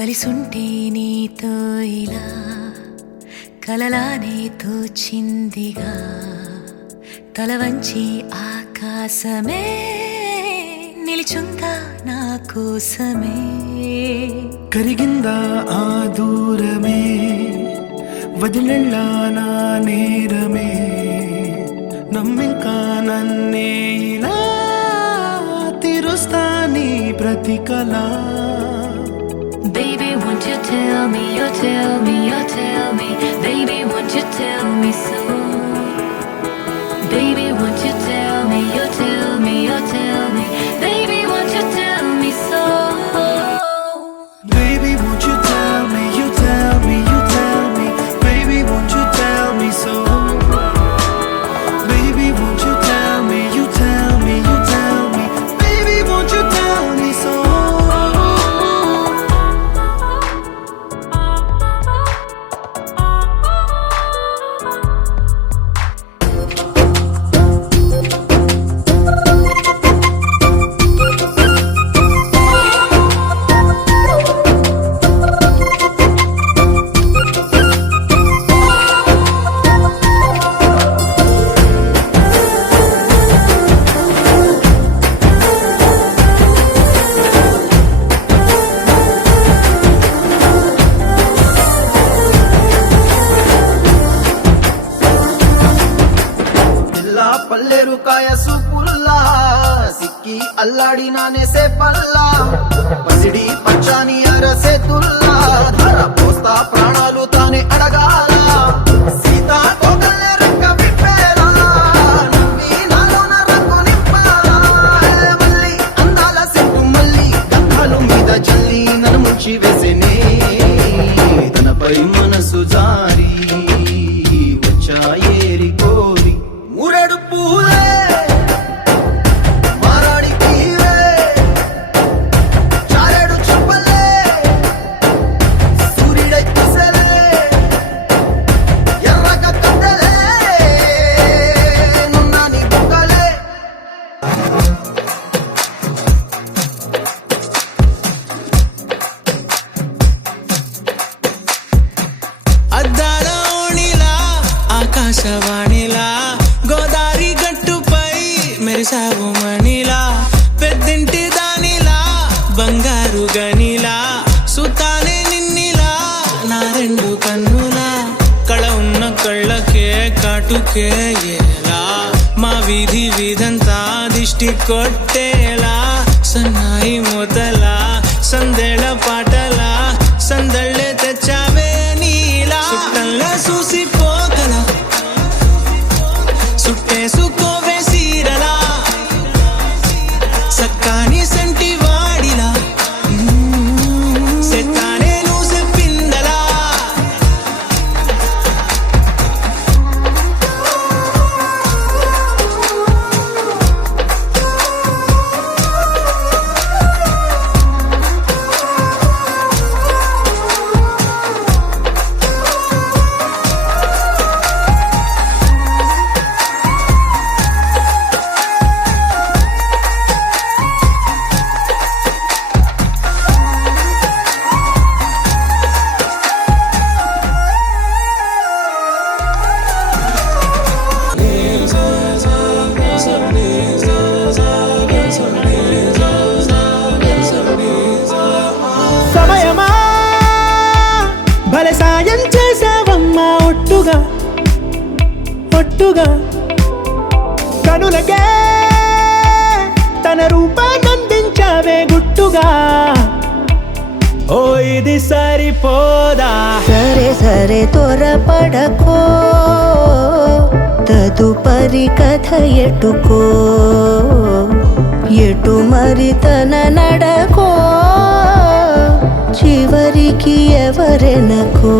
కలిసుంటే నీతో ఇలా కలలానే తోచిందిగా తల వంచి ఆకాశమే నిలిచుందా నా కోసమే కరిగిందా ఆ దూరమే వదిలెళ్ళా నా నేరమే నమ్మింకా నన్నే ఇలా తీరుస్తా నీ ప్రతికలా Baby, won't you tell me, you tell me, you tell me Baby, won't you tell me so Baby, won't you tell me, you tell me, you tell me Baby, won't you tell me so Baby, won't you tell me, you tell me, you tell me Baby, won't you tell me so Baby, won't you tell me, you tell me, you tell me Baby, won't you tell me so పల్లెరు కాయ సూపుల్లా సిక్కి అల్లాడి నానేసే పల్లా పసిడి పచ్చాని అరసే తుల్లా ధర పోస్తా ప్రాణాలు తానే అడగాల సీతా కోకల్లే రెక్క విప్పేలా నవ్వి నాలోన రంగు నింపాలా మళ్ళీ అందాల సెట్టు మళ్ళీ గంధాలు మీద జల్లి నన్ను ముంచి వేసేనే తనపై మనసు జారి వచ్చాయేరి కోరి మురడు పూలే మారాడి తీవే చారెడు చెప్పలే సూర్యుడై తీసలే ఎర్రగ కట్టలే నున్నాని బుక్కలే అద్దాల ఓణిలా ఆకాశవాణిలా గోదారి గట్టుపై మెరిసావు మణిలా పెద్దింటి దానిలా బంగారు గనిలా సుతానే నిన్నిలా నా రెండు కన్నులా కళ ఉన్న కళ్ళకే కాటుకే ఎలా మా వీధి వీధంతా దిష్టి కొట్టేలా సన్నాయి మొదలా సందేళ పాటలా సందళ్ళే తెచ్చావే నీలా చుట్టంలా చూసిపోగల సుట్టేసుకోవే సీరలా సక్కాని సంటి వాడిలా సెత్తానే నువ్వు చెప్పిందలా సమయమా భలే సాయం చేసావమ్మా ఒట్టుగా ఒట్టుగా కనులకే తన రూపాన్నందించావే గుట్టుగా ఓ ఇది సరిపోదా సరే సరే త్వరపడకో తదుపరి కథ ఎటుకో ఎటు మరి తన నడకో చివరికి ఎవరెనకో